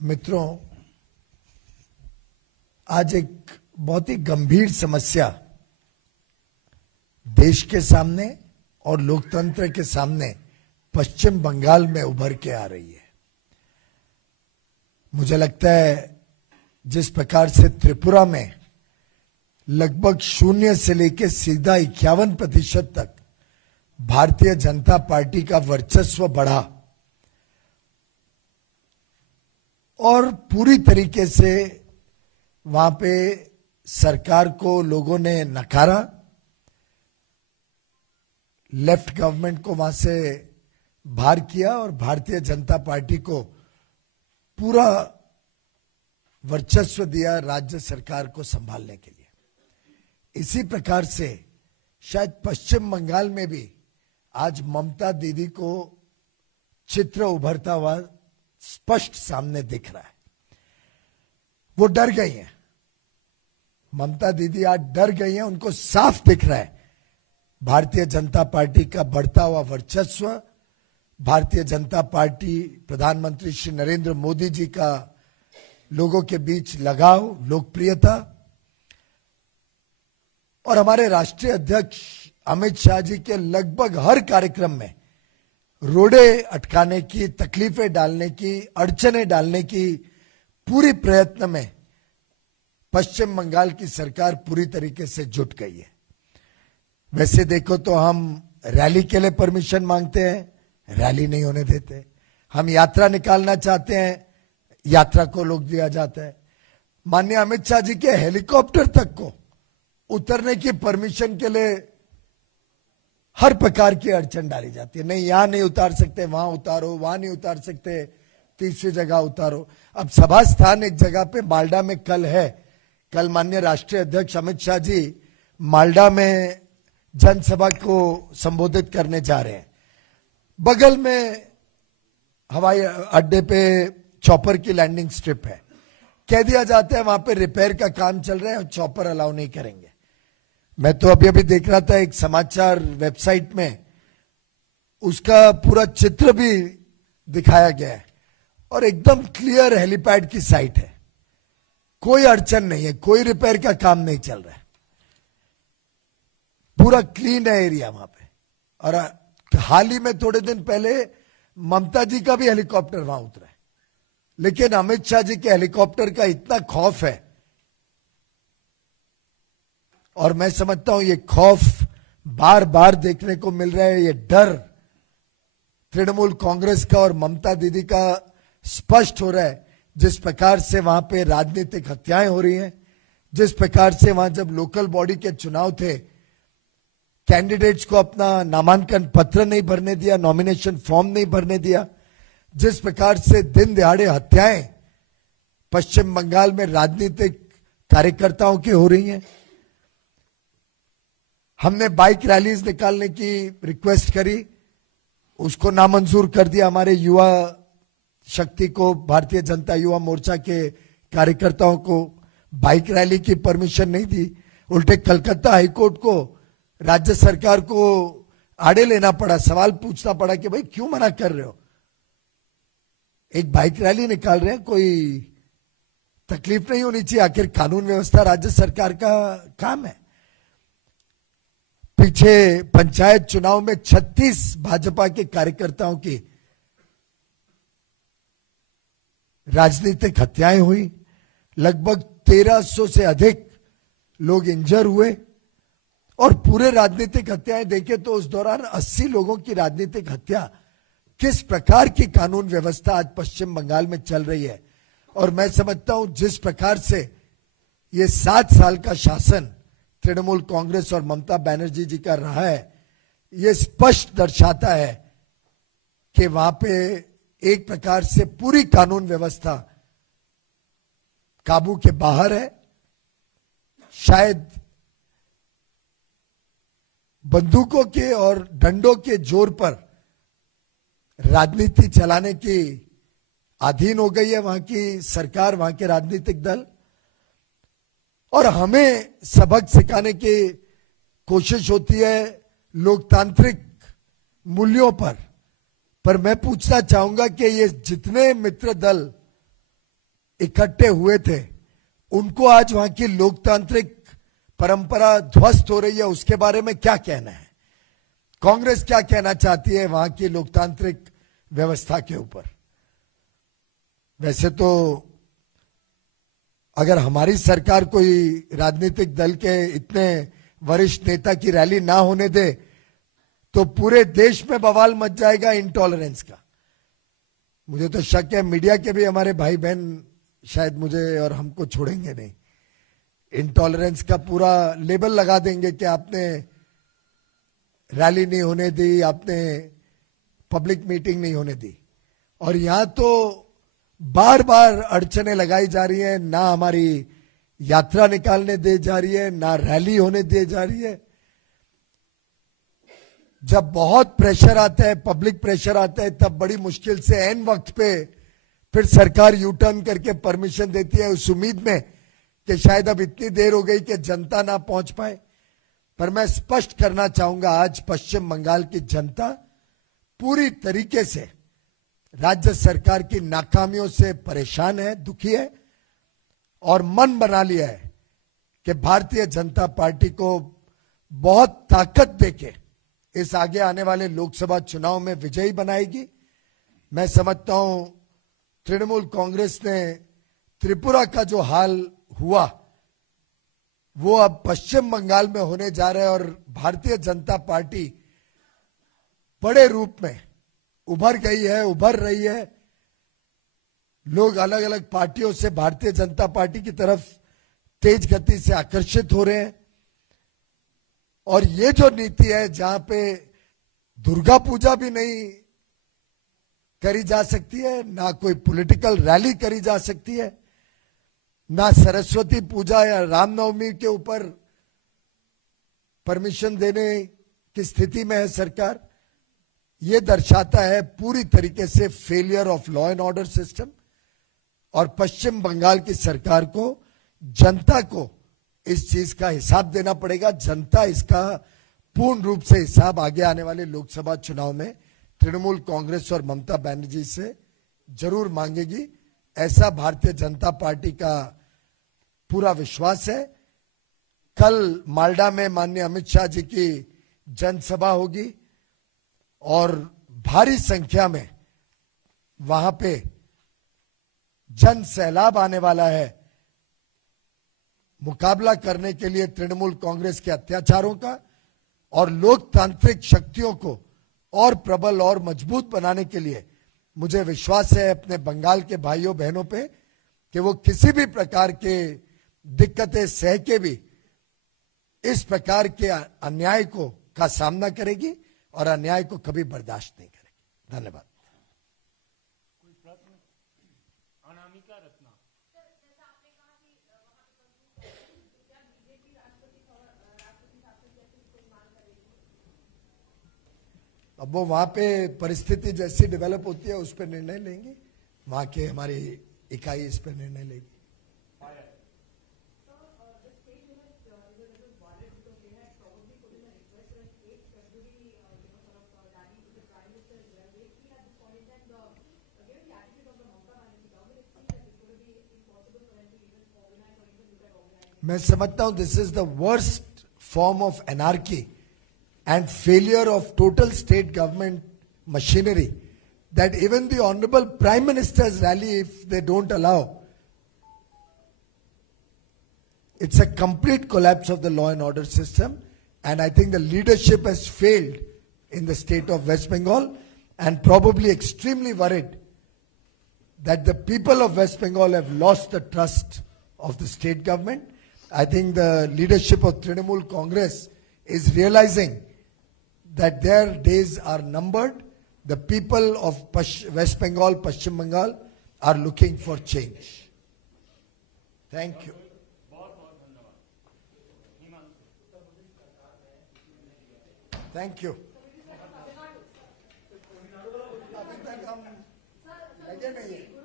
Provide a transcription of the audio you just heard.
मित्रों, आज एक बहुत ही गंभीर समस्या देश के सामने और लोकतंत्र के सामने पश्चिम बंगाल में उभर के आ रही है। मुझे लगता है जिस प्रकार से त्रिपुरा में लगभग 0 से लेकर सीधा 51% तक भारतीय जनता पार्टी का वर्चस्व बढ़ा और पूरी तरीके से वहां पे सरकार को लोगों ने नकारा, लेफ्ट गवर्नमेंट को वहां से बाहर किया और भारतीय जनता पार्टी को पूरा वर्चस्व दिया राज्य सरकार को संभालने के लिए। इसी प्रकार से शायद पश्चिम बंगाल में भी आज ममता दीदी को चित्र उभरता हुआ स्पष्ट सामने दिख रहा है। वो डर गई हैं, ममता दीदी आज डर गई हैं। उनको साफ दिख रहा है भारतीय जनता पार्टी का बढ़ता हुआ वर्चस्व, भारतीय जनता पार्टी, प्रधानमंत्री श्री नरेंद्र मोदी जी का लोगों के बीच लगाव, लोकप्रियता, और हमारे राष्ट्रीय अध्यक्ष अमित शाह जी के लगभग हर कार्यक्रम में रोड़े अटकाने की, तकलीफें डालने की, अड़चने डालने की पूरी प्रयत्न में पश्चिम बंगाल की सरकार पूरी तरीके से जुट गई है। वैसे देखो तो हम रैली के लिए परमिशन मांगते हैं, रैली नहीं होने देते। हम यात्रा निकालना चाहते हैं, यात्रा को रोक दिया जाता है। माननीय अमित शाह जी के हेलीकॉप्टर तक को उतरने की परमिशन के लिए हर प्रकार की अड़चन डाली जाती है। नहीं, यहां नहीं उतार सकते, वहां उतारो, वहां नहीं उतार सकते, तीसरी जगह उतारो। अब सभा स्थान एक जगह पे मालडा में कल है। कल माननीय राष्ट्रीय अध्यक्ष अमित शाह जी मालडा में जनसभा को संबोधित करने जा रहे हैं। बगल में हवाई अड्डे पे चॉपर की लैंडिंग स्ट्रिप है। कह दिया जाता है वहां पे रिपेयर का काम चल रहा है और चॉपर अलाउ नहीं करेंगे। मैं तो अभी देख रहा था एक समाचार वेबसाइट में, उसका पूरा चित्र भी दिखाया गया है और एकदम क्लियर हेलीपैड की साइट है। कोई अड़चन नहीं है, कोई रिपेयर का काम नहीं चल रहा है, पूरा क्लीन है एरिया वहां पे। और हाल ही में थोड़े दिन पहले ममता जी का भी हेलीकॉप्टर वहां उतरा है, लेकिन अमित शाह जी के हेलीकॉप्टर का इतना खौफ है और मैं समझता हूं ये खौफ बार बार देखने को मिल रहा है। ये डर तृणमूल कांग्रेस का और ममता दीदी का स्पष्ट हो रहा है। जिस प्रकार से वहां पे राजनीतिक हत्याएं हो रही हैं, जिस प्रकार से वहां जब लोकल बॉडी के चुनाव थे, कैंडिडेट्स को अपना नामांकन पत्र नहीं भरने दिया, नॉमिनेशन फॉर्म नहीं भरने दिया, जिस प्रकार से दिन दहाड़े हत्याएं पश्चिम बंगाल में राजनीतिक कार्यकर्ताओं की हो रही हैं। हमने बाइक रैलीज निकालने की रिक्वेस्ट करी, उसको नामंजूर कर दिया। हमारे युवा शक्ति को, भारतीय जनता युवा मोर्चा के कार्यकर्ताओं को बाइक रैली की परमिशन नहीं दी। उल्टे कलकत्ता हाईकोर्ट को, राज्य सरकार को आड़े लेना पड़ा, सवाल पूछना पड़ा कि भाई क्यों मना कर रहे हो, एक बाइक रैली निकाल रहे हैं, कोई तकलीफ नहीं होनी चाहिए। आखिर कानून व्यवस्था राज्य सरकार का काम है। पीछे पंचायत चुनाव में 36 भाजपा के कार्यकर्ताओं की राजनीतिक हत्याएं हुई, लगभग 1300 से अधिक लोग इंजर हुए और पूरे राजनीतिक हत्याएं देखे तो उस दौरान 80 लोगों की राजनीतिक हत्या। किस प्रकार की कानून व्यवस्था आज पश्चिम बंगाल में चल रही है। और मैं समझता हूं जिस प्रकार से ये 7 साल का शासन तृणमूल कांग्रेस और ममता बनर्जी जी का रहा है, यह स्पष्ट दर्शाता है कि वहां पे एक प्रकार से पूरी कानून व्यवस्था काबू के बाहर है। शायद बंदूकों के और डंडों के जोर पर राजनीति चलाने की अधीन हो गई है वहां की सरकार, वहां के राजनीतिक दल। और हमें सबक सिखाने की कोशिश होती है लोकतांत्रिक मूल्यों पर मैं पूछना चाहूंगा कि ये जितने मित्र दल इकट्ठे हुए थे, उनको आज वहां की लोकतांत्रिक परंपरा ध्वस्त हो रही है, उसके बारे में क्या कहना है? कांग्रेस क्या कहना चाहती है वहां की लोकतांत्रिक व्यवस्था के ऊपर? वैसे तो अगर हमारी सरकार कोई राजनीतिक दल के इतने वरिष्ठ नेता की रैली ना होने दे तो पूरे देश में बवाल मच जाएगा इंटॉलरेंस का। मुझे तो शक है मीडिया के भी हमारे भाई बहन शायद मुझे और हमको छोड़ेंगे नहीं। इंटॉलरेंस का पूरा लेबल लगा देंगे कि आपने रैली नहीं होने दी, आपने पब्लिक मीटिंग नहीं होने दी। और यहां तो बार बार अड़चने लगाई जा रही हैं, ना हमारी यात्रा निकालने दे जा रही है, ना रैली होने दे जा रही है। जब बहुत प्रेशर आता है, पब्लिक प्रेशर आता है, तब बड़ी मुश्किल से एन वक्त पे फिर सरकार यू टर्न करके परमिशन देती है, उस उम्मीद में कि शायद अब इतनी देर हो गई कि जनता ना पहुंच पाए। पर मैं स्पष्ट करना चाहूंगा, आज पश्चिम बंगाल की जनता पूरी तरीके से राज्य सरकार की नाकामियों से परेशान है, दुखी है और मन बना लिया है कि भारतीय जनता पार्टी को बहुत ताकत देके इस आगे आने वाले लोकसभा चुनाव में विजयी बनाएगी। मैं समझता हूं तृणमूल कांग्रेस ने त्रिपुरा का जो हाल हुआ वो अब पश्चिम बंगाल में होने जा रहा है और भारतीय जनता पार्टी बड़े रूप में उभर गई है, उभर रही है। लोग अलग अलग पार्टियों से भारतीय जनता पार्टी की तरफ तेज गति से आकर्षित हो रहे हैं। और ये जो नीति है जहां पे दुर्गा पूजा भी नहीं करी जा सकती है, ना कोई पॉलिटिकल रैली करी जा सकती है, ना सरस्वती पूजा या रामनवमी के ऊपर परमिशन देने की स्थिति में है सरकार, ये दर्शाता है पूरी तरीके से failure of law and order system. और पश्चिम बंगाल की सरकार को, जनता को इस चीज का हिसाब देना पड़ेगा। जनता इसका पूर्ण रूप से हिसाब आगे आने वाले लोकसभा चुनाव में तृणमूल कांग्रेस और ममता बनर्जी से जरूर मांगेगी, ऐसा भारतीय जनता पार्टी का पूरा विश्वास है। कल मालडा में माननीय अमित शाह जी की जनसभा होगी और भारी संख्या में वहां पे जन सैलाब आने वाला है मुकाबला करने के लिए तृणमूल कांग्रेस के अत्याचारों का और लोकतांत्रिक शक्तियों को और प्रबल और मजबूत बनाने के लिए मुझे विश्वास है अपने बंगाल के भाइयों बहनों पे कि वो किसी भी प्रकार के दिक्कतें सह के भी इस प्रकार के अन्याय का सामना करेगी और अन्याय को कभी बर्दाश्त नहीं करेगी। धन्यवाद। अब वो वहां पे परिस्थिति जैसी डेवलप होती है उस पर निर्णय लेंगे, वहां के हमारी इकाई इस पर निर्णय लेगी। मैं समझता हूं this is the worst form of anarchy and failure of total state government machinery that even the honorable prime minister's rally, if they don't allow, it's a complete collapse of the law and order system. And I think the leadership has failed in the state of West Bengal and probably extremely worried that the people of West Bengal have lost the trust of the state government. I think the leadership of Trinamool Congress is realizing that their days are numbered. The people of West Bengal, Paschim Bengal are looking for change. Thank you. Thank you. अभी तक हम लगे नहीं हैं।